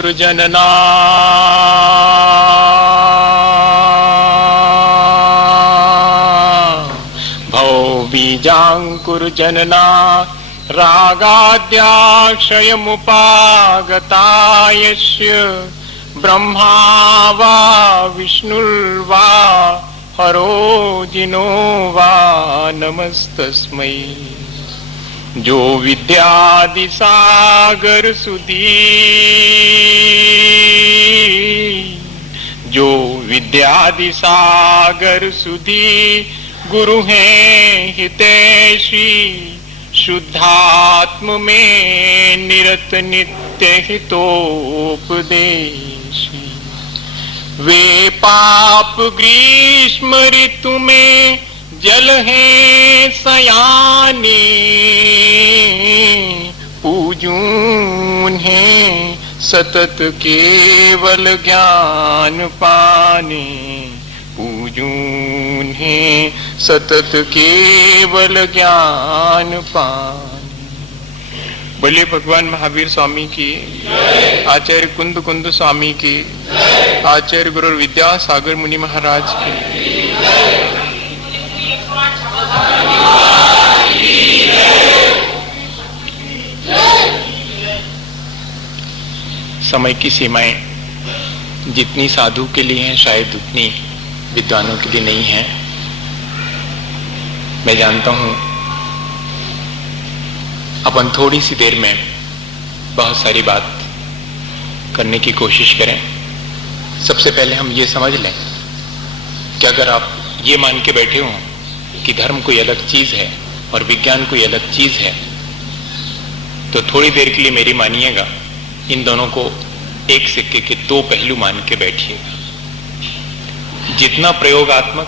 कुरुजनना भव बीजाङ्कुरजनना रागाद्याक्षयमुपागतायस्य ब्रह्मा वा विष्णुर्वा हरो जिनो वा नमस्तस्मै। जो विद्यादि सागर सुधी, जो विद्यादि सागर सुधी गुरु हैं हितैषी, शुद्धात्म में निरत नित्य हितोपदेशी। वे पाप ग्रीष्म ऋतु में जल हैं सयाने, पूजून हैं सतत केवल ज्ञान पाने, पूजून हैं सतत केवल ज्ञान पाने। बोलिए भगवान महावीर स्वामी की, आचार्य कुंद कुंद स्वामी की, आचार्य गुरु विद्यासागर मुनि महाराज की। समय की सीमाएं जितनी साधु के लिए हैं शायद उतनी विद्वानों के लिए नहीं है। मैं जानता हूं अपन थोड़ी सी देर में बहुत सारी बात करने की कोशिश करें। सबसे पहले हम ये समझ लें कि अगर आप ये मान के बैठे हों कि धर्म कोई अलग चीज है और विज्ञान कोई अलग चीज है, तो थोड़ी देर के लिए मेरी मानिएगा, इन दोनों को एक सिक्के के दो पहलू मान के बैठिएगा। जितना प्रयोगात्मक,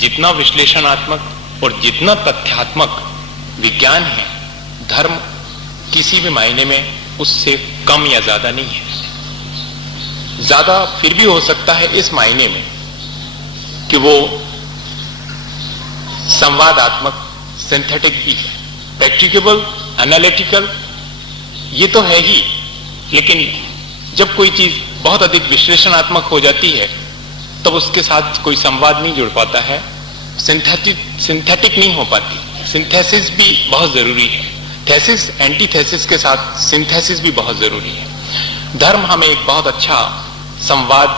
जितना विश्लेषणात्मक और जितना तथ्यात्मक विज्ञान है, धर्म किसी भी मायने में उससे कम या ज्यादा नहीं है। ज्यादा फिर भी हो सकता है इस मायने में कि वो संवादात्मक, सिंथेटिक भी है, प्रैक्टिकेबल, एनालिटिकल, ये तो है ही। लेकिन जब कोई चीज बहुत अधिक विश्लेषणात्मक हो जाती है तब उसके साथ कोई संवाद नहीं जुड़ पाता है, सिंथेटिक नहीं हो पाती। सिंथेसिस भी बहुत जरूरी है। थेसिस, एंटीथेसिस के साथ सिंथेसिस भी बहुत जरूरी है। धर्म हमें एक बहुत अच्छा संवाद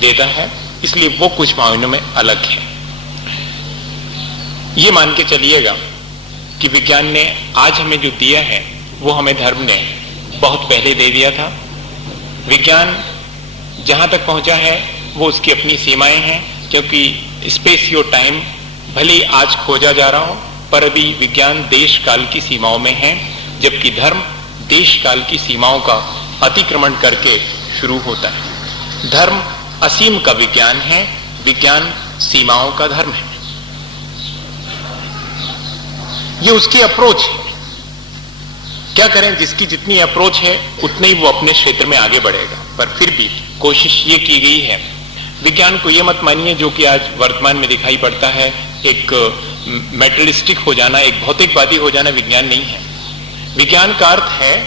देता है, इसलिए वो कुछ मायनों में अलग है। ये मान के चलिएगा कि विज्ञान ने आज हमें जो दिया है वो हमें धर्म ने बहुत पहले दे दिया था। विज्ञान जहां तक पहुंचा है वो उसकी अपनी सीमाएं हैं, क्योंकि स्पेस और टाइम भले ही आज खोजा जा रहा हो, पर अभी विज्ञान देश काल की सीमाओं में है, जबकि धर्म देश काल की सीमाओं का अतिक्रमण करके शुरू होता है। धर्म असीम का विज्ञान है, विज्ञान सीमाओं का धर्म है। ये उसकी अप्रोच है। क्या करें, जिसकी जितनी अप्रोच है उतने ही वो अपने क्षेत्र में आगे बढ़ेगा। पर फिर भी कोशिश ये की गई है, विज्ञान को ये मत मानिए जो कि आज वर्तमान में दिखाई पड़ता है, एक मेटलिस्टिक हो जाना, एक भौतिकवादी हो जाना विज्ञान नहीं है। विज्ञान का अर्थ है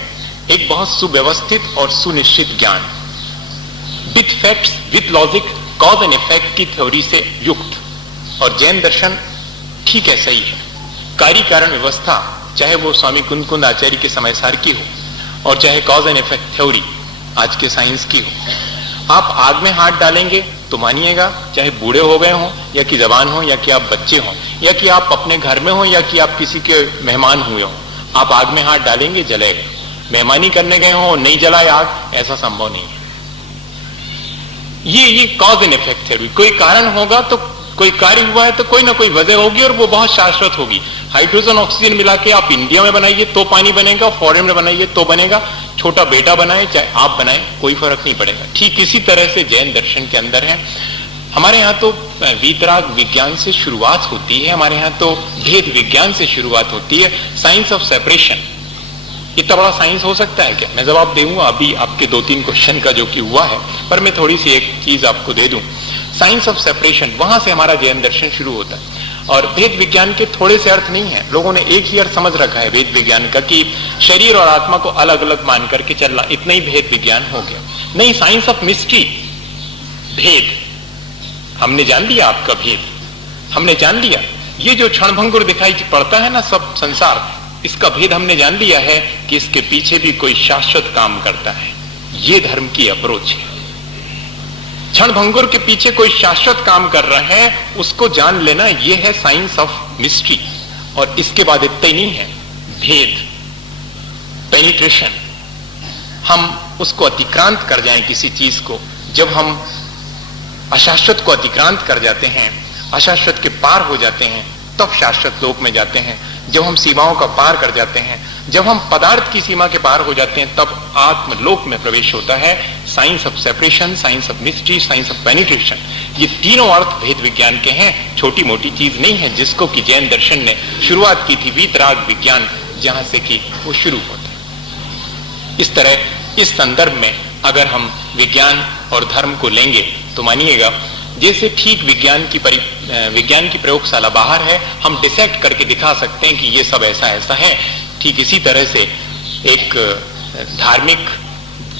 एक बहुत सुव्यवस्थित और सुनिश्चित ज्ञान, with facts, with logic, cause and effect की थ्योरी से युक्त। और जैन दर्शन ठीक ऐसा ही है। कार्य कारण व्यवस्था, चाहे वो स्वामी कुंद कुंद आचार्य के समय सार की हो और चाहे कॉज एंड इफेक्ट थ्योरी आज के साइंस की हो, आप आग में हाथ डालेंगे तो मानिएगा, चाहे बूढ़े हो गए हों या कि जवान हो या कि आप बच्चे हों या कि आप अपने घर में हो या कि आप किसी के मेहमान हुए हो, आप आग में हाथ डालेंगे जलेगा। मेहमानी करने गए हो नहीं जलाए आग, ऐसा संभव नहीं है। ये कॉज एंड इफेक्ट थ्योरी, कोई कारण होगा तो कोई कार्य हुआ है तो कोई ना कोई वजह होगी और वो बहुत शाश्वत होगी। हाइड्रोजन ऑक्सीजन मिला के आप इंडिया में बनाइए तो पानी बनेगा, फॉरेन में बनाइए तो बनेगा, छोटा बेटा बनाए चाहे आप बनाए कोई फर्क नहीं पड़ेगा। ठीक इसी तरह से जैन दर्शन के अंदर है। हमारे यहाँ तो वीतराग विज्ञान से शुरुआत होती है, हमारे यहाँ तो भेद विज्ञान से शुरुआत होती है। साइंस ऑफ सेपरेशन, इतना बड़ा साइंस हो सकता है क्या? मैं जवाब दूंगा अभी आपके 2-3 क्वेश्चन का जो कि हुआ है, पर मैं थोड़ी सी एक चीज आपको दे दूं। साइंस ऑफ सेपरेशन, वहां से हमारा जैन दर्शन शुरू होता है। और भेद विज्ञान के थोड़े से अर्थ नहीं है, लोगों ने एक ही अर्थ समझ रखा है भेद विज्ञान का कि शरीर और आत्मा को अलग अलग मान करके चलना, इतना ही भेद विज्ञान हो गया। नहीं, साइंस ऑफ मिस्ट्री, भेद हमने जान लिया, आपका भेद हमने जान लिया। ये जो क्षणभंगुर दिखाई पड़ता है ना सब संसार, इसका भेद हमने जान लिया है कि इसके पीछे भी कोई शाश्वत काम करता है। ये धर्म की अप्रोच है। क्षणभंगुर के पीछे कोई शाश्वत काम कर रहा है, उसको जान लेना, यह है साइंस ऑफ मिस्ट्री। और इसके बाद इतना ही नहीं है, भेद, पेनिट्रेशन, हम उसको अतिक्रांत कर जाएं किसी चीज को। जब हम अशाश्वत को अतिक्रांत कर जाते हैं, अशाश्वत के पार हो जाते हैं, तब शाश्वत लोक में जाते हैं। जब हम सीमाओं का पार कर जाते हैं, जब हम पदार्थ की सीमा के पार हो जाते हैं, तब आत्मलोक में प्रवेश होता है। Science of separation, science of mystery, science of penetration, ये तीनों अर्थ भेद विज्ञान के हैं। छोटी मोटी चीज नहीं है, जिसको कि जैन दर्शन ने शुरुआत की थी, वीतराग विज्ञान, जहां से कि वो शुरू होता है। इस तरह इस संदर्भ में अगर हम विज्ञान और धर्म को लेंगे तो मानिएगा जैसे ठीक विज्ञान की प्रयोगशाला बाहर है, हम डिसेक्ट करके दिखा सकते हैं कि ये सब ऐसा ऐसा है, ठीक इसी तरह से एक धार्मिक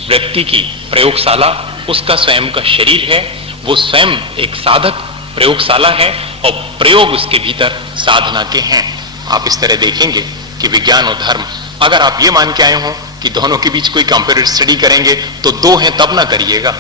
व्यक्ति की प्रयोगशाला उसका स्वयं का शरीर है, वो स्वयं एक साधक प्रयोगशाला है और प्रयोग उसके भीतर साधना के हैं। आप इस तरह देखेंगे कि विज्ञान और धर्म, अगर आप ये मान के आए हो कि दोनों के बीच कोई कंपेरेटिव स्टडी करेंगे तो दो हैं तब ना करिएगा।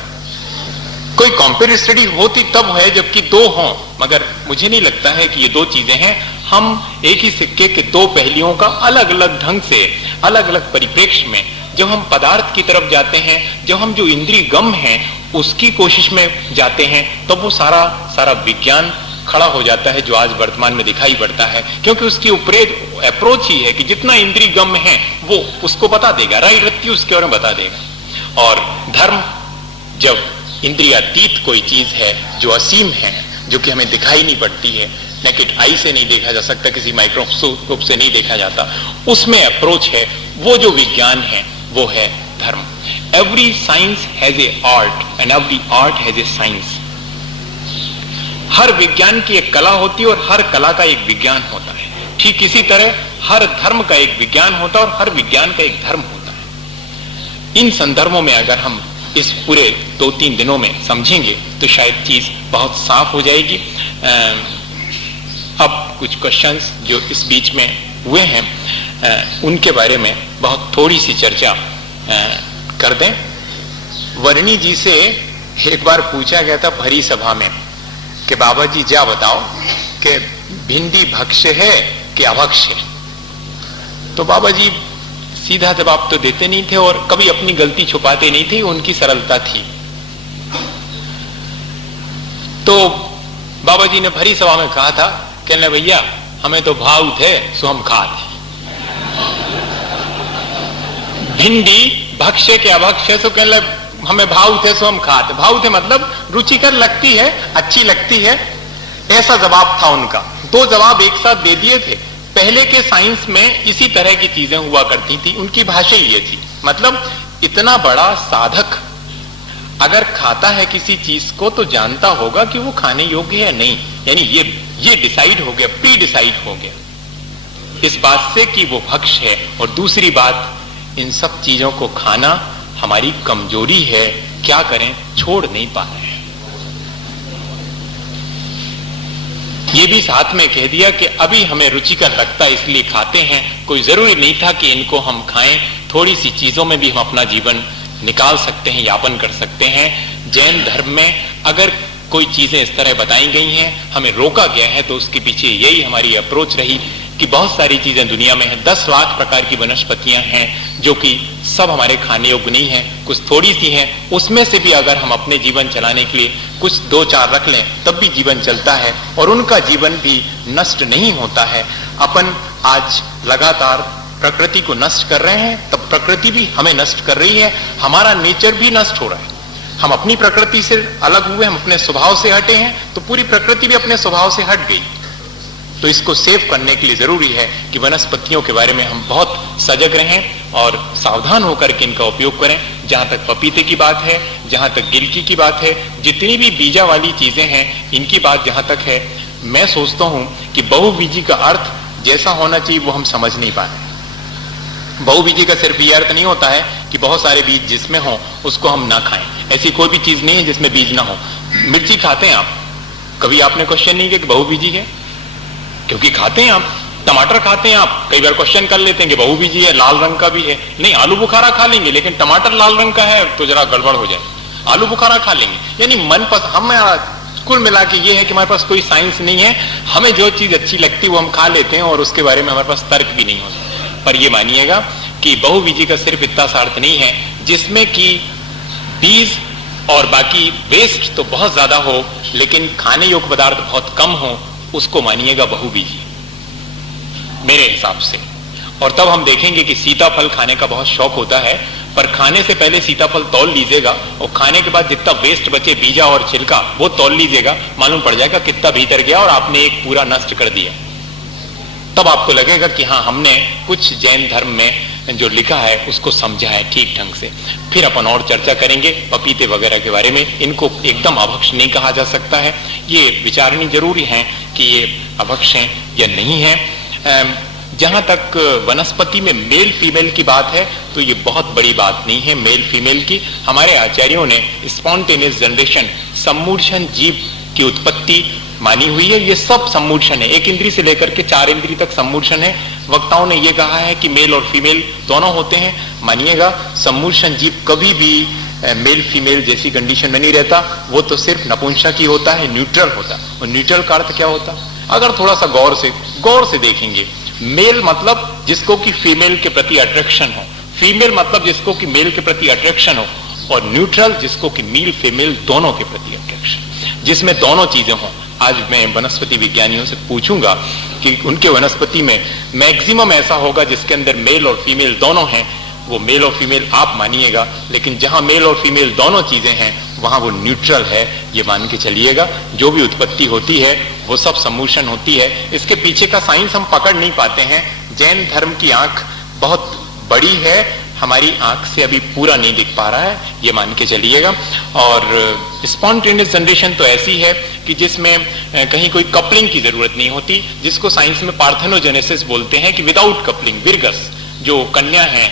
कोई कंपेरेटिव स्टडी होती तब है जबकि दो हों, मगर मुझे नहीं लगता है कि ये दो चीजें हैं। हम एक ही सिक्के के दो पहलुओं का अलग अलग ढंग से, अलग अलग परिप्रेक्ष्य में, जब हम पदार्थ की तरफ जाते हैं, जब हम जो इंद्रिय गम हैं उसकी कोशिश में जाते हैं, तब वो सारा विज्ञान खड़ा हो जाता है जो आज वर्तमान में दिखाई पड़ता है। क्योंकि उसकी उपरेत अप्रोच ही है कि जितना इंद्रिय गम है वो उसको बता देगा, राई रत्ती उसके और में बता देगा। और धर्म जब इंद्रियातीत कोई चीज है जो असीम है, जो कि हमें दिखाई नहीं पड़ती है, नेकेड आई से नहीं देखा जा सकता, किसी माइक्रोस्कोप से नहीं देखा जाता, उसमें अप्रोच है, वो जो विज्ञान है वो है धर्म। Every science has a art and every art has a science. हर विज्ञान की एक कला होती है और हर कला का एक विज्ञान होता है। ठीक इसी तरह हर धर्म का एक विज्ञान होता है और हर विज्ञान का एक धर्म होता है। इन संदर्भों में अगर हम इस पूरे 2-3 दिनों में समझेंगे तो शायद चीज बहुत साफ हो जाएगी। अब कुछ क्वेश्चंस जो इस बीच में हुए हैं उनके बारे में बहुत थोड़ी सी चर्चा कर दें। वर्णी जी से एक बार पूछा गया था भरी सभा में कि बाबा जी जा बताओ कि भिंडी भक्ष्य है कि अभक्ष्य है। तो बाबा जी सीधा जवाब तो देते नहीं थे और कभी अपनी गलती छुपाते नहीं थे, उनकी सरलता थी। तो बाबा जी ने भरी सभा में कहा था, कहने भैया हमें तो भाव थे सो हम खाते, भिंडी भक्ष्य के अभक्ष्य सो कहने हमें भाव थे सो हम खाते। भाव थे मतलब रुचिकर लगती है, अच्छी लगती है, ऐसा जवाब था उनका। दो जवाब एक साथ दे दिए थे। पहले के साइंस में इसी तरह की चीजें हुआ करती थी, उनकी भाषा ये थी, मतलब इतना बड़ा साधक अगर खाता है किसी चीज को तो जानता होगा कि वो खाने योग्य है या नहीं, यानी ये डिसाइड हो गया, प्री डिसाइड हो गया इस बात से कि वो भक्ष्य है। और दूसरी बात, इन सब चीजों को खाना हमारी कमजोरी है, क्या करें, छोड़ नहीं पा रहे हैं। ये भी साथ में कह दिया कि अभी हमें रुचिकर लगता है इसलिए खाते हैं, कोई जरूरी नहीं था कि इनको हम खाएं। थोड़ी सी चीजों में भी हम अपना जीवन निकाल सकते हैं, यापन कर सकते हैं। जैन धर्म में अगर कोई चीजें इस तरह बताई गई हैं, हमें रोका गया है, तो उसके पीछे यही हमारी अप्रोच रही कि बहुत सारी चीजें दुनिया में हैं, 10 लाख प्रकार की वनस्पतियां हैं जो कि सब हमारे खाने योग्य नहीं है, कुछ थोड़ी सी हैं, उसमें से भी अगर हम अपने जीवन चलाने के लिए कुछ 2-4 रख लें तब भी जीवन चलता है और उनका जीवन भी नष्ट नहीं होता है। अपन आज लगातार प्रकृति को नष्ट कर रहे हैं, तब प्रकृति भी हमें नष्ट कर रही है, हमारा नेचर भी नष्ट हो रहा है। हम अपनी प्रकृति से अलग हुए, हम अपने स्वभाव से हटे हैं, तो पूरी प्रकृति भी अपने स्वभाव से हट गई। तो इसको सेव करने के लिए जरूरी है कि वनस्पतियों के बारे में हम बहुत सजग रहें और सावधान होकर के इनका उपयोग करें। जहां तक पपीते की बात है, जहां तक गिलकी की बात है, जितनी भी बीजा वाली चीजें हैं, इनकी बात जहां तक है, मैं सोचता हूं कि बहुबीजी का अर्थ जैसा होना चाहिए वो हम समझ नहीं पा रहे। बहुबीजी का सिर्फ ये अर्थ नहीं होता है कि बहुत सारे बीज जिसमें हो उसको हम ना खाएं। ऐसी कोई भी चीज नहीं है जिसमें बीज ना हो। मिर्ची खाते हैं आप, कभी आपने क्वेश्चन नहीं किया कि बहुबीजी है? क्योंकि खाते हैं आप। टमाटर खाते हैं आप, कई बार क्वेश्चन कर लेते हैं कि बहुबीजी है, लाल रंग का भी है। नहीं, आलू बुखारा खा लेंगे, लेकिन टमाटर लाल रंग का है तो जरा गड़बड़ हो जाए। आलू बुखारा खा लेंगे। यानी मन पसंद, हम कुल मिला के ये है कि हमारे पास कोई साइंस नहीं है, हमें जो चीज अच्छी लगती है वो हम खा लेते हैं और उसके बारे में हमारे पास तर्क भी नहीं होता। पर ये मानिएगा कि बहुबीजी का सिर्फ इतना सा अर्थ नहीं है जिसमें कि बीज और बाकी वेस्ट तो बहुत ज्यादा हो लेकिन खाने योग्य पदार्थ बहुत कम हो, उसको मानिएगा बहुबीजी मेरे हिसाब से। और तब हम देखेंगे कि सीताफल खाने का बहुत शौक होता है, पर खाने से पहले सीताफल तौल लीजिएगा और खाने के बाद जितना वेस्ट बचे बीजा और छिलका वो तौल लीजिएगा, मालूम पड़ जाएगा कितना भीतर गया और आपने एक पूरा नष्ट कर दिया। तब आपको लगेगा कि हाँ, हमने कुछ जैन धर्म में जो लिखा है उसको समझा है ठीक ढंग से। फिर अपन और चर्चा करेंगे पपीते वगैरह के बारे में। इनको एकदम अभक्ष नहीं कहा जा सकता है, ये विचारनी जरूरी है कि ये अभक्ष हैं या नहीं है। जहां तक वनस्पति में मेल फीमेल की बात है तो ये बहुत बड़ी बात नहीं है मेल फीमेल की। हमारे आचार्यों ने स्पॉन्टेनियस जनरेशन, सम्मूढ़न जीव की उत्पत्ति मानी हुई है। ये सब सम्मूढ़न है, एक इंद्री से लेकर के 4 इंद्री तक सम्मूढ़न है। वक्ताओं ने ये कहा है कि मेल और फीमेल दोनों होते हैं। मानिएगा सम्मूढ़न जीव कभी भी मेल फीमेल जैसी कंडीशन में नहीं रहता, वो तो सिर्फ नपुंसक ही होता है, न्यूट्रल होता। और न्यूट्रल का अर्थ क्या होता? अगर थोड़ा सा गौर से देखेंगे, मेल मतलब जिसको कि फीमेल के प्रति अट्रैक्शन हो, फीमेल मतलब जिसको कि मेल के प्रति अट्रैक्शन हो, और न्यूट्रल जिसको कि मेल फीमेल दोनों के प्रति अट्रैक्शन, जिसमें दोनों चीजें हों। आज मैं वनस्पति विज्ञानियों से पूछूंगा कि उनके वनस्पति में मैक्सिमम ऐसा होगा जिसके अंदर मेल और फीमेल दोनों हैं। वो मेल और फीमेल आप मानिएगा, लेकिन जहां मेल और फीमेल दोनों चीजें हैं वहां वो न्यूट्रल है, ये मान के चलिएगा। जो भी उत्पत्ति होती है वो सब सम्मूढ़न होती है। इसके पीछे का साइंस हम पकड़ नहीं पाते हैं। जैन धर्म की आंख बहुत बड़ी है, हमारी आंख से अभी पूरा नहीं दिख पा रहा है, ये मान के चलिएगा। और स्पॉन्टेनियस जनरेशन तो ऐसी है कि जिसमें कहीं कोई कपलिंग की जरूरत नहीं होती, जिसको साइंस में पार्थेनोजेनेसिस बोलते हैं कि विदाउट कपलिंग, विरगस जो कन्या है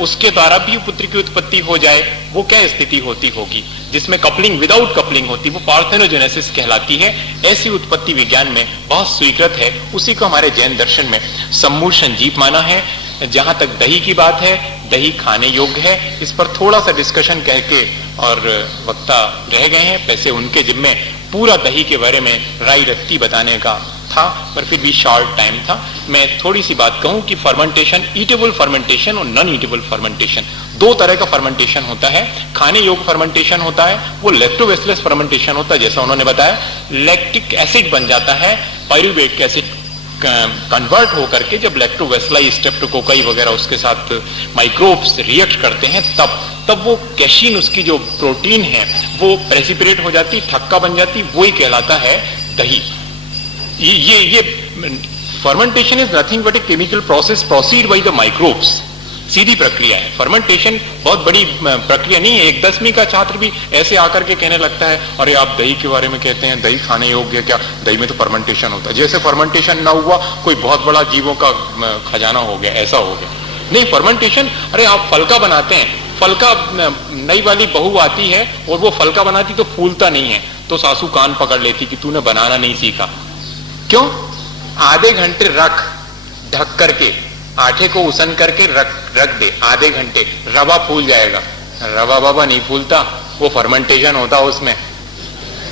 उसके द्वारा भी पुत्र की उत्पत्ति हो जाए, वो क्या स्थिति होती होगी? जिसमें कपलिंग, विदाउट कपलिंग होती, वो पार्थेनोजेनेसिस कहलाती है। ऐसी उत्पत्ति विज्ञान में बहुत स्वीकृत है, उसी को हमारे जैन दर्शन में सम्मूढ़न जीव माना है। जहां तक दही की बात है, दही खाने योग्य है। इस पर थोड़ा सा डिस्कशन कह के और वक्ता रह गए हैं, वैसे उनके जिम्मे पूरा दही के बारे में राई रत्ती बताने का था, पर फिर भी शॉर्ट टाइम था। मैं थोड़ी सी बात कहूं कि फर्मेंटेशन, ईटेबल फर्मेंटेशन और नॉन ईटेबल फर्मेंटेशन, 2 तरह का फर्मेंटेशन होता है। खाने योग्य फर्मेंटेशन होता है, वो लैक्टोबैसिलस फर्मेंटेशन होता है, जैसा उन्होंने बताया। लैक्टिक एसिड बन जाता है, पायरुवेट एसिड कन्वर्ट होकर के जब लैक्टोबैसिलाई, स्ट्रेप्टोकोकाई वगैरह उसके साथ माइक्रोब्स रिएक्ट करते हैं, तब वो कैशीन, उसकी जो प्रोटीन है वो प्रेसिपिरेट हो जाती, थक्का बन जाती, वही कहलाता है दही। ये fermentation is nothing but a chemical process proceed by the microbes. सीधी प्रक्रिया है फर्मेंटेशन, बहुत बड़ी प्रक्रिया नहीं है। एक 10वीं का छात्र भी ऐसे आकर के कहने लगता है, अरे आप दही के बारे में कहते हैं, दही खाने योग्य क्या? दही में तो फर्मेंटेशन होता है। जैसे फर्मेंटेशन ना हुआ कोई बहुत बड़ा जीवों का खजाना हो गया, ऐसा हो गया। नहीं, फर्मेंटेशन, अरे आप फलका बनाते हैं, फलका नई वाली बहू आती है और वो फलका बनाती तो फूलता नहीं है, तो सासू कान पकड़ लेती कि तूने बनाना नहीं सीखा। क्यों? आधे घंटे रख, ढक करके, आटे को उसन करके रख दे आधे घंटे, रवा फूल जाएगा। रवा बाबा नहीं फूलता, वो फर्मेंटेशन होता उसमें।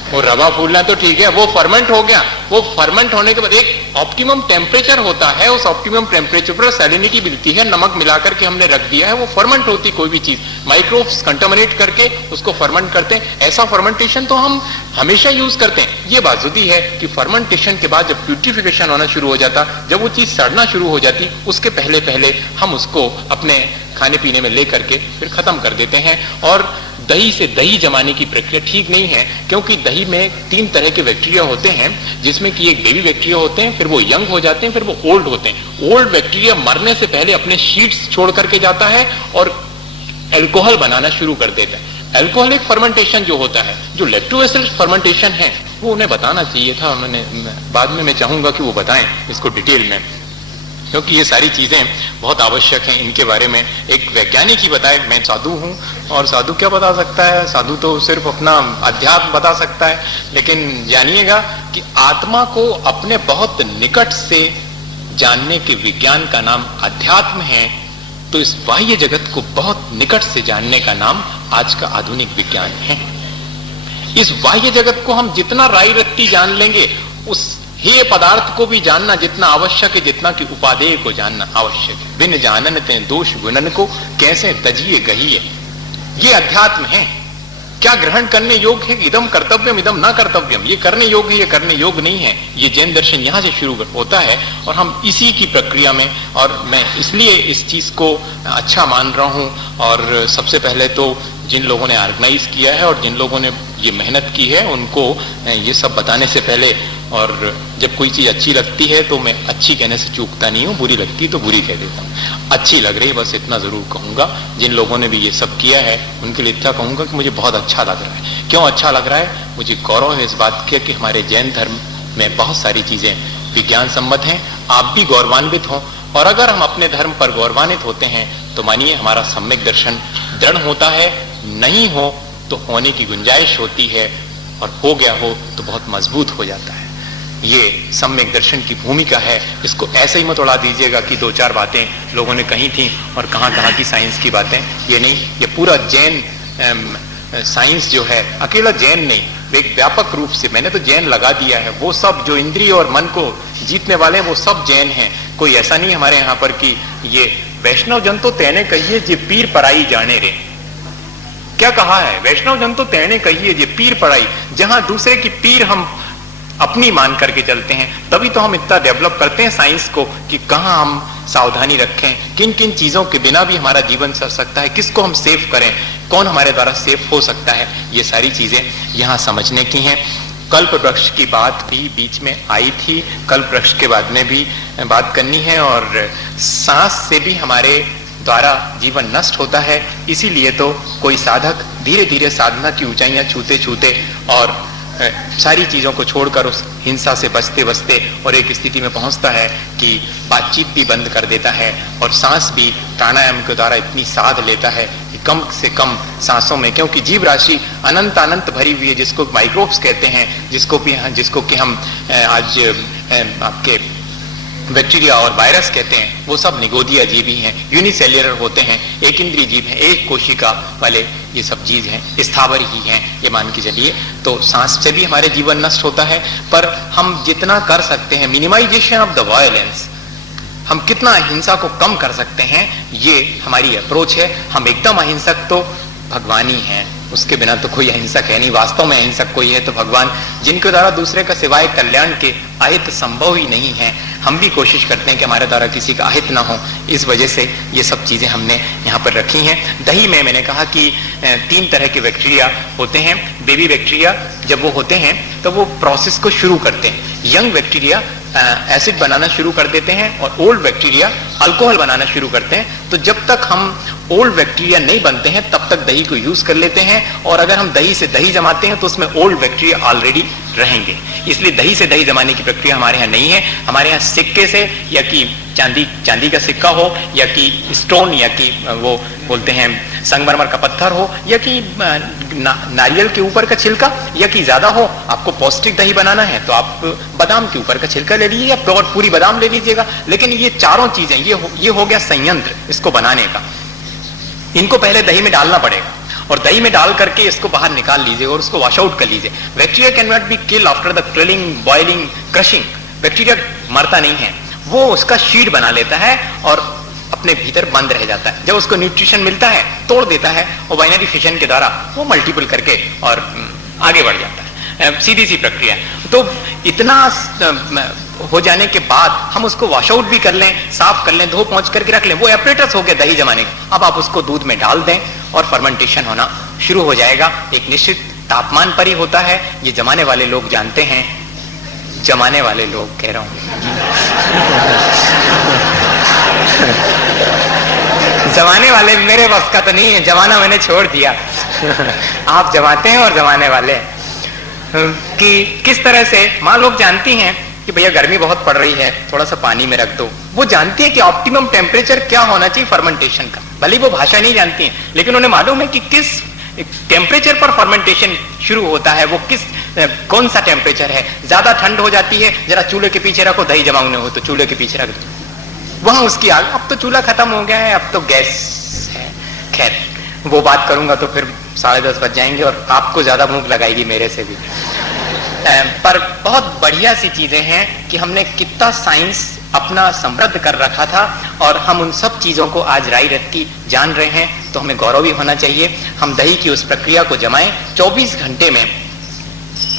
वो रवा फूलना तो ठीक है, वो फर्मेंट हो गया। वो फर्मेंट होने के बाद एक ऑप्टिमम टेम्परेचर होता है, उस ऑप्टिमम टेम्परेचर पर सैलिनिटी मिलती है, नमक मिलाकर के हमने रख दिया है, वो फर्मेंट होती कोई भी चीज। माइक्रोब्स कंटामिनेट करके उसको फर्मेंट करते हैं, ऐसा फर्मेंटेशन तो हम हमेशा यूज करते हैं। ये बात जुदी है कि फर्मेंटेशन के बाद जब प्यूरिफिकेशन होना शुरू हो जाता, जब वो चीज सड़ना शुरू हो जाती, उसके पहले पहले हम उसको अपने खाने पीने में लेकर के फिर खत्म कर देते हैं। और दही से दही जमाने की प्रक्रिया ठीक नहीं है, क्योंकि दही में 3 तरह के बैक्टीरिया होते हैं, जिसमें कि एक बेबी बैक्टीरिया होते हैं, फिर वो यंग हो जाते हैं, फिर वो ओल्ड होते हैं। ओल्ड बैक्टीरिया मरने से पहले अपने शीट्स छोड़ करके जाता है और अल्कोहल बनाना शुरू कर देता है। अल्कोहलिक फर्मेंटेशन जो होता है, जो लैक्टोबैसिलस फर्मेंटेशन है, वो उन्हें बताना चाहिए था। उन्होंने बाद में मैं चाहूंगा कि वो बताएं इसको डिटेल में, क्योंकि ये सारी चीजें बहुत आवश्यक हैं। इनके बारे में एक वैज्ञानिक ही बताए। मैं साधु हूं और साधु क्या बता सकता है, साधु तो सिर्फ अपना अध्यात्म बता सकता है। लेकिन जानिएगा कि आत्मा को अपने बहुत निकट से जानने के विज्ञान का नाम अध्यात्म है, तो इस बाह्य जगत को बहुत निकट से जानने का नाम आज का आधुनिक विज्ञान है। इस बाह्य जगत को हम जितना राई रत्ती जान लेंगे, उस हेय पदार्थ को भी जानना जितना आवश्यक है, जितना कि उपादेय को जानना आवश्यक है। बिन जानन ते दोष गुणन को कैसे तजिए गहिए, ये अध्यात्म है। क्या ग्रहण करने योग्य है? इदम कर्तव्यम इदम न कर्तव्यम, ये करने योग्य है, ये करने योग्य नहीं है। ये जैन दर्शन यहां से शुरू होता है और हम इसी की प्रक्रिया में, और मैं इसलिए इस चीज को अच्छा मान रहा हूं। और सबसे पहले तो जिन लोगों ने ऑर्गेनाइज किया है और जिन लोगों ने ये मेहनत की है, उनको ये सब बताने से पहले, और जब कोई चीज अच्छी लगती है तो मैं अच्छी कहने से चूकता नहीं हूं, बुरी लगती तो बुरी कह देता हूं। अच्छी लग रही, बस इतना जरूर कहूंगा। जिन लोगों ने भी ये सब किया है उनके लिए इतना कहूंगा कि मुझे बहुत अच्छा लग रहा है। क्यों अच्छा लग रहा है? मुझे गौरव है इस बात का कि हमारे जैन धर्म में बहुत सारी चीजें विज्ञान सम्मत हैं। आप भी गौरवान्वित हों, और अगर हम अपने धर्म पर गौरवान्वित होते हैं तो मानिए हमारा सम्यक दर्शन दृढ़ होता है। नहीं हो तो होने की गुंजाइश होती है, और हो गया हो तो बहुत मजबूत हो जाता है। ये सम्यक दर्शन की भूमिका है। इसको ऐसे ही मत उड़ा दीजिएगा कि दो चार बातें लोगों ने कही थी और कहाँ की साइंस की बातें। ये नहीं, ये पूरा जैन साइंस जो है, अकेला जैन नहीं, एक व्यापक रूप से मैंने तो जैन लगा दिया है। वो सब जो इंद्रिय और मन को जीतने वाले हैं वो सब जैन हैं। कोई ऐसा नहीं हमारे यहाँ पर कि ये वैष्णव जन तो तेने कहिए जे पीर पराई जाने रे। क्या कहा है? वैष्णव जन तो तेने कहिए जे पीर पराई। जहां दूसरे की पीर हम अपनी मान करके चलते हैं, तभी तो हम इतना डेवलप करते हैं साइंस को कि कहां हम सावधानी रखें, किन किन चीजों के बिना भी हमारा जीवन चल सकता है, किसको हम सेव करें, कौन हमारे द्वारा सेफ हो सकता है। ये सारी चीजें यहाँ समझने की हैं। कल्प वृक्ष की बात भी बीच में आई थी, कल्प वृक्ष के बाद में भी बात करनी है। और सांस से भी हमारे द्वारा जीवन नष्ट होता है। इसीलिए तो कोई साधक धीरे धीरे साधना की ऊंचाइयां छूते छूते और सारी चीजों को छोड़कर उस हिंसा से बचते बचते और एक स्थिति में पहुंचता है कि बातचीत भी बंद कर देता है, और सांस भी प्राणायाम के द्वारा इतनी साध लेता है कि कम से कम सांसों में, क्योंकि जीव राशि अनंत अनंत भरी हुई है, जिसको माइक्रोब्स कहते हैं, जिसको कि हम आज आपके बैक्टीरिया और वायरस कहते हैं, वो सब निगोदिया जीव ही हैं, यूनिसेल्युलर होते हैं, एक इंद्रिय जीव हैं, एक कोशिका वाले ये सब चीज हैं, स्थावर ही हैं, ये मान के चलिए। तो सांस से भी हमारे जीवन नष्ट होता है। पर हम जितना कर सकते हैं, मिनिमाइजेशन ऑफ द वायलेंस, हम कितना अहिंसा को कम कर सकते हैं, ये हमारी अप्रोच है। हम एकदम अहिंसक तो भगवान ही हैं, उसके बिना तो कोई अहिंसक है नहीं। वास्तव में अहिंसक कोई है तो भगवान, जिनके द्वारा दूसरे का सिवाय कल्याण के अहित संभव ही नहीं है। हम भी कोशिश करते हैं कि हमारे द्वारा किसी का अहित ना हो, इस वजह से ये सब चीजें हमने यहाँ पर रखी हैं। दही में मैंने कहा कि 3 तरह के बैक्टीरिया होते हैं। बेबी बैक्टीरिया जब वो होते हैं तो वो प्रोसेस को शुरू करते हैं। यंग बैक्टीरिया एसिड बनाना शुरू कर देते हैं, और ओल्ड बैक्टीरिया अल्कोहल बनाना शुरू करते हैं। तो जब तक हम ओल्ड बैक्टीरिया नहीं बनते हैं तब तक दही को यूज कर लेते हैं, और अगर हम दही से दही जमाते हैं तो उसमें ओल्ड बैक्टीरिया ऑलरेडी रहेंगे। इसलिए दही से दही जमाने की प्रक्रिया हमारे यहाँ नहीं है। हमारे यहाँ सिक्के से, या कि चांदी का सिक्का हो, या कि स्टोन, या कि वो बोलते हैं संगमरमर का पत्थर हो, या कि नारियल के ऊपर का छिलका, या कि ज्यादा हो आपको पौष्टिक दही बनाना है तो आप बादाम के ऊपर का छिलका ले लीजिए, या पूरी बादाम ले लीजिएगा। लेकिन ये चारों चीजें, ये हो गया संयंत्र इसको बनाने का। इनको पहले दही में डालना पड़ेगा, और दही में डाल करके इसको बाहर निकाल लीजिए और उसको वॉश आउट कर लीजिए। Bacteria can not be kill after the grilling, boiling, crushing. Bacteria मरता नहीं है, वो उसका शीट बना लेता है और अपने भीतर बंद रह जाता है। जब उसको न्यूट्रिशन मिलता है तोड़ देता है, और बाइनरी फिशन के द्वारा वो मल्टीपल करके और आगे बढ़ जाता है। सीधी सी प्रक्रिया। तो इतना हो जाने के बाद हम उसको वॉश आउट भी कर लें, साफ कर लें, धो पोंछ करके रख लें, वो एपरेटस हो गया दही जमाने का। अब आप उसको दूध में डाल दें और फर्मेंटेशन होना शुरू हो जाएगा। एक निश्चित तापमान पर ही होता है, ये जमाने वाले लोग जानते हैं। जमाने वाले लोग कह रहा हूं जमाने वाले मेरे बस का तो नहीं है, जमाना मैंने छोड़ दिया आप जमाते हैं और जमाने वाले। कि किस तरह से माँ लोग जानती हैं कि भैया गर्मी बहुत पड़ रही है, थोड़ा सा पानी में रख दो। वो जानती है कि ऑप्टिमम टेम्परेचर क्या होना चाहिए फर्मेंटेशन का। भले वो भाषा नहीं जानती हैं, लेकिन उन्हें मालूम है कि किस टेम्परेचर पर फर्मेंटेशन शुरू होता है, वो कौन सा टेम्परेचर है। ज्यादा ठंड हो जाती है, जरा चूल्हे के पीछे रखो, दही जमाने हो तो चूल्हे के पीछे रख दो, वहां उसकी आग। अब तो चूल्हा खत्म हो गया है, अब तो गैस है। खैर वो बात करूंगा तो फिर 10:30 बज जाएंगे और आपको ज्यादा भूख लगाएगी मेरे से भी। पर बहुत बढ़िया सी चीजें हैं कि हमने कितना साइंस अपना समृद्ध कर रखा था और हम उन सब चीजों को आज राई रत्ती जान रहे हैं, तो हमें गौरव भी होना चाहिए। हम दही की उस प्रक्रिया को जमाएं, 24 घंटे में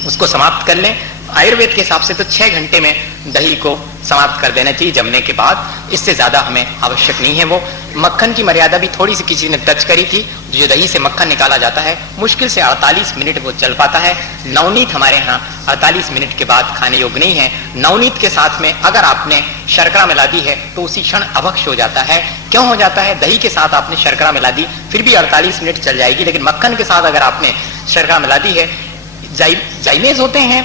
उसको समाप्त कर लें। आयुर्वेद के हिसाब से तो 6 घंटे में दही को समाप्त कर देना चाहिए जमने के बाद, इससे ज्यादा हमें आवश्यक नहीं है। वो मक्खन की मर्यादा भी थोड़ी सी किसी ने टच करी थी, जो दही से मक्खन निकाला जाता है मुश्किल से 48 मिनट वो चल पाता है। नवनीत हमारे यहाँ 48 मिनट के बाद खाने योग्य नहीं है। नवनीत के साथ में अगर आपने शर्करा मिला दी है तो उसी क्षण अभक्ष हो जाता है। क्यों हो जाता है? दही के साथ आपने शर्करा मिला दी, फिर भी 48 मिनट चल जाएगी, लेकिन मक्खन के साथ अगर आपने शर्करा मिला दी है, जाइमेज होते हैं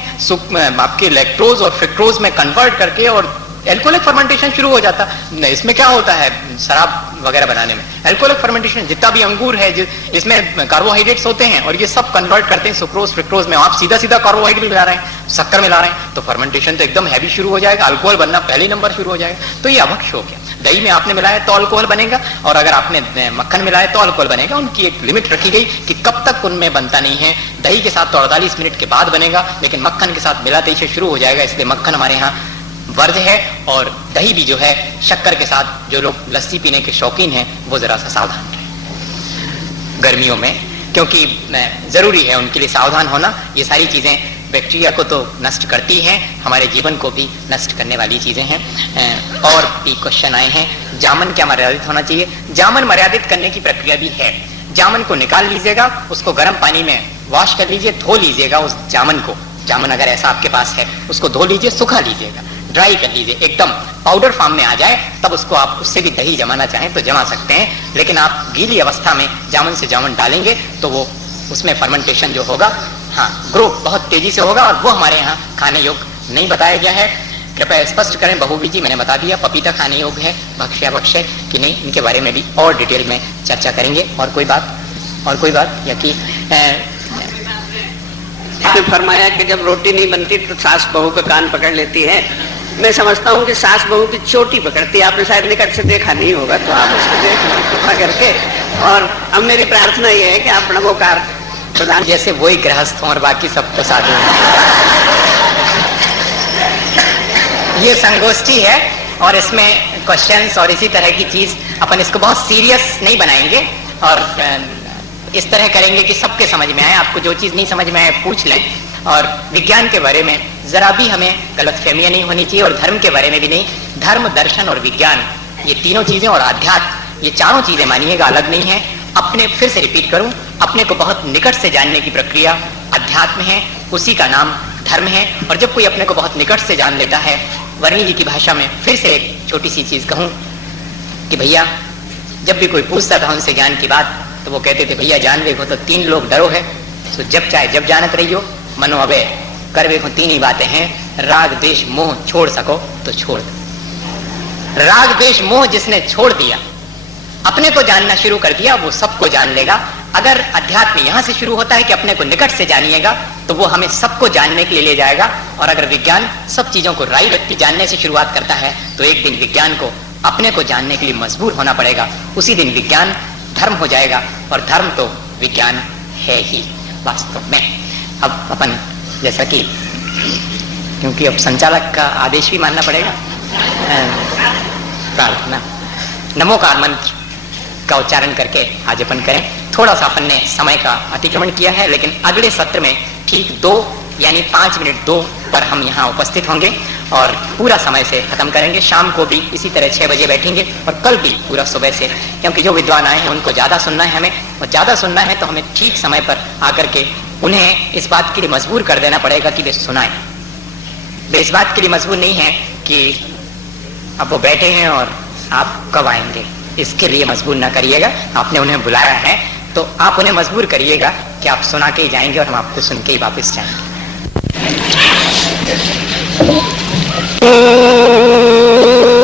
आपके लैक्टोज और फ्रक्टोज में कन्वर्ट करके और एल्कोहलिक फर्मेंटेशन शुरू हो जाता है। इसमें क्या होता है शराब वगैरह बनाने में? एल्कोहलिक फर्मेंटेशन, जितना भी अंगूर है इसमें कार्बोहाइड्रेट्स होते हैं और ये सब कन्वर्ट करते हैं सुक्रोज फ्रक्टोज में। आप सीधा सीधा कार्बोहाइड्रेट मिला रहे हैं, शक्कर मिला रहे हैं, तो फर्मेंटेशन तो एकदम हैवी शुरू हो जाएगा, अल्कोहल बनना पहले नंबर शुरू हो जाएगा। तो ये अभक्ष हो गया। दही में आपने मिलाया तो अल्कोहल बनेगा, और अगर आपने मक्खन मिलाया तो अल्कोहल बनेगा। उनकी एक लिमिट रखी गई कि कब तक उनमें बनता नहीं है। दही के साथ तो 48 मिनट के बाद बनेगा, लेकिन मक्खन के साथ मिलाते ही शुरू हो जाएगा, इसलिए मक्खन हमारे यहाँ वर्ज है। और दही भी जो है शक्कर के साथ, जो लोग लस्सी पीने के शौकीन हैं वो जरा सा सावधान रहे गर्मियों में, क्योंकि जरूरी है उनके लिए सावधान होना। ये सारी चीजें बैक्टीरिया को तो नष्ट करती हैं, हमारे जीवन को भी नष्ट करने वाली चीजें हैं। और भी क्वेश्चन आए हैं, जामन क्या मर्यादित होना चाहिए? जामन मर्यादित करने की प्रक्रिया भी है। जामन को निकाल लीजिएगा, उसको गर्म पानी में वॉश कर लीजिए, धो लीजिएगा उस जामन को। जामन अगर ऐसा आपके पास है उसको धो लीजिए, सुखा लीजिएगा, ड्राई कर लीजिए, एकदम पाउडर फॉर्म में आ जाए, तब उसको आप उससे भी दही जमाना चाहें तो जमा सकते हैं। लेकिन आप गीली अवस्था में जामन से जामन डालेंगे तो वो उसमें फर्मेंटेशन जो होगा, हाँ, ग्रोथ बहुत तेजी से होगा, और वो हमारे यहाँ खाने योग्य नहीं बताया गया है। कृपया स्पष्ट करें बहुवी जी, मैंने बता दिया पपीता खाने योग्य है, भक्ष्य भक्ष्य कि नहीं, इनके बारे में भी और डिटेल में चर्चा करेंगे। और कोई बात या कि आपने फरमाया कि जब रोटी नहीं बनती तो सास बहू का कान पकड़ लेती है। मैं समझता हूँ कि सास बहू की चोटी पकड़ती है। आपने शायद निकट से देखा नहीं होगा, तो आप उसको देख कृपा करके। और अब मेरी प्रार्थना यह है कि आप नमोकार प्रदान, जैसे वही गृहस्थ और बाकी सबको साधु। ये संगोष्ठी है और इसमें क्वेश्चंस और इसी तरह की चीज, अपन इसको बहुत सीरियस नहीं बनाएंगे और इस तरह करेंगे कि सबके समझ में आए। आपको जो चीज नहीं समझ में आए पूछ लें। और विज्ञान के बारे में जरा भी हमें गलतफहमियां नहीं होनी चाहिए, और धर्म के बारे में भी नहीं। धर्म, दर्शन और विज्ञान, ये तीनों चीजें, और आध्यात्म, ये चारों चीजें मानिएगा अलग नहीं है। अपने, फिर से रिपीट करूं, अपने को बहुत निकट से जानने की प्रक्रिया अध्यात्म है, उसी का नाम धर्म है। और जब कोई अपने को बहुत निकट से जान लेता है, वर्णी जी की भाषा में फिर से एक छोटी सी चीज कहूं कि भैया जब भी कोई पूछता था उनसे ज्ञान की बात, तो वो कहते थे भैया जान देखो तो 3 लोग डरो है, तो जब चाहे जब जानत रहियो, मनो अबे कर देखो 3 ही बातें हैं, राग द्वेष मोह छोड़ सको तो छोड़ दो। राग द्वेष मोह जिसने छोड़ दिया, अपने को जानना शुरू कर दिया, वो सबको जान लेगा। अगर अध्यात्म यहां से शुरू होता है कि अपने को निकट से जानिएगा, तो वो हमें सबको जानने के लिए ले जाएगा। और अगर विज्ञान सब चीजों को राई रत्ती जानने से शुरुआत करता है, तो एक दिन विज्ञान को अपने को जानने के लिए मजबूर होना पड़ेगा। उसी दिन विज्ञान धर्म हो जाएगा, और धर्म तो विज्ञान है ही वास्तव में। अब अपन जैसा कि, क्योंकि अब संचालक का आदेश भी मानना पड़ेगा, प्रार्थना नमोकार मंत्र का उच्चारण करके आज अपन करें। थोड़ा सा अपन ने समय का अतिक्रमण किया है, लेकिन अगले सत्र में ठीक 2 यानी 5 मिनट 2 पर हम यहाँ उपस्थित होंगे और पूरा समय से खत्म करेंगे। शाम को भी इसी तरह 6 बजे बैठेंगे, और कल भी पूरा सुबह से, क्योंकि जो विद्वान आए हैं उनको ज्यादा सुनना है हमें, और ज्यादा सुनना है तो हमें ठीक समय पर आकर के उन्हें इस बात के लिए मजबूर कर देना पड़ेगा कि वे सुनाएं। वे इस बात के लिए मजबूर नहीं है कि अब वो बैठे हैं और आप कब आएंगे, इसके लिए मजबूर ना करिएगा। आपने उन्हें बुलाया है तो आप उन्हें मजबूर करिएगा कि आप सुना के ही जाएंगे और हम आपको सुन के ही वापस जाएंगे। है।